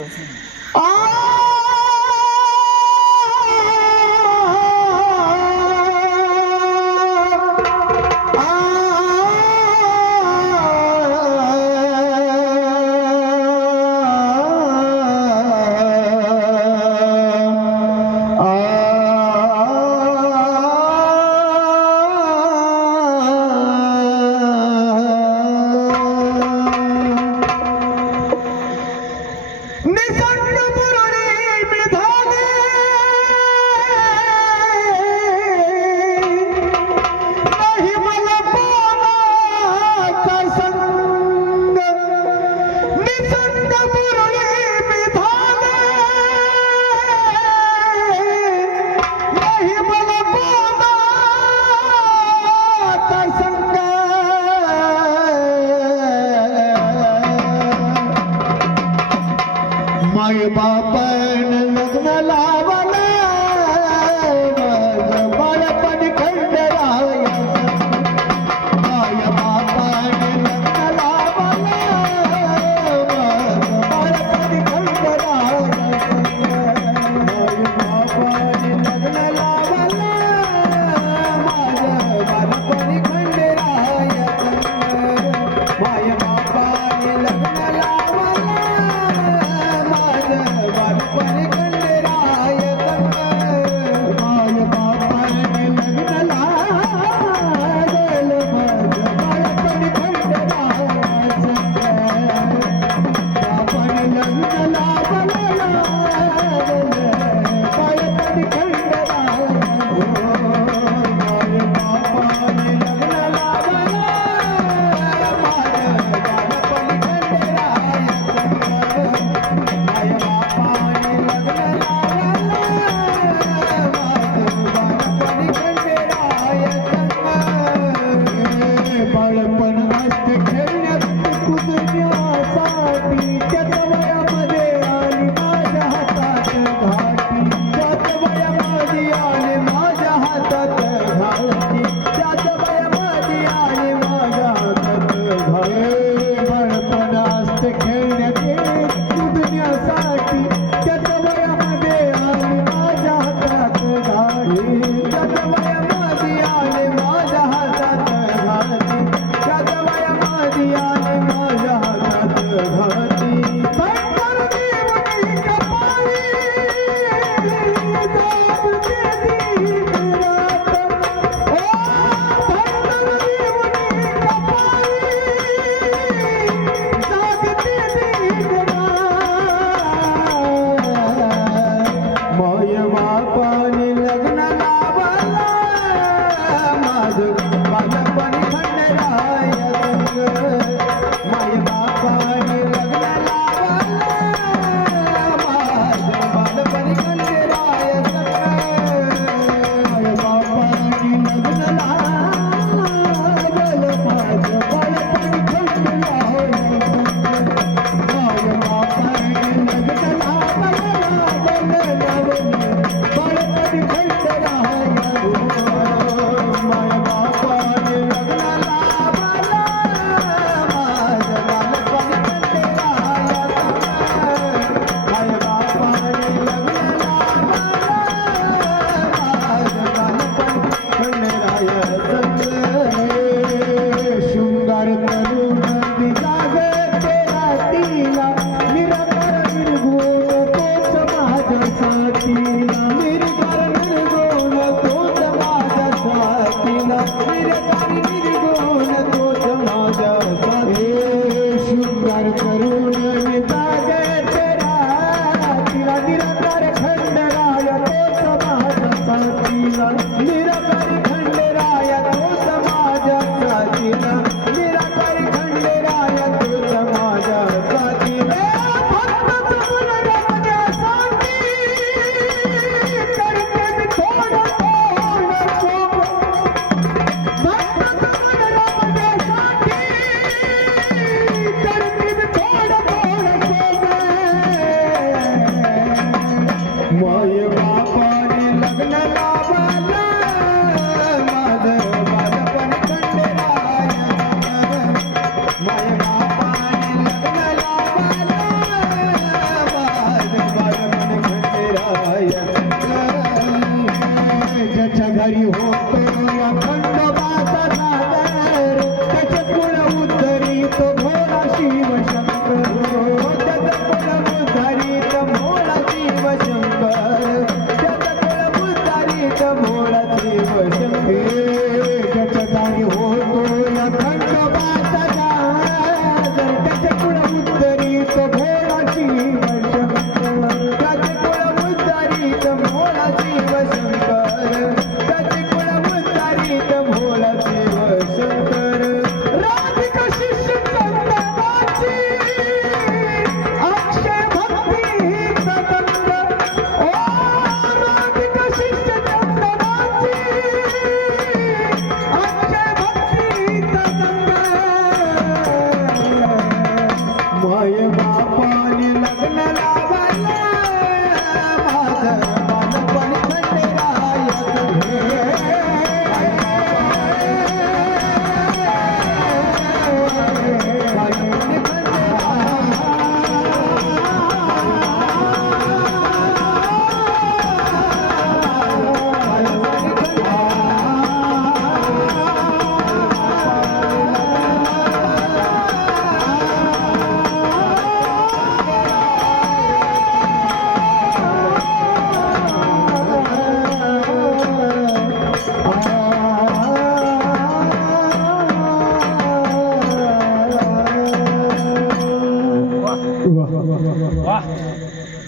Gracias. বাবা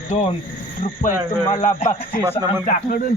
दोन रुपये तुम्हाला बक्षीस. आमच्याकडून.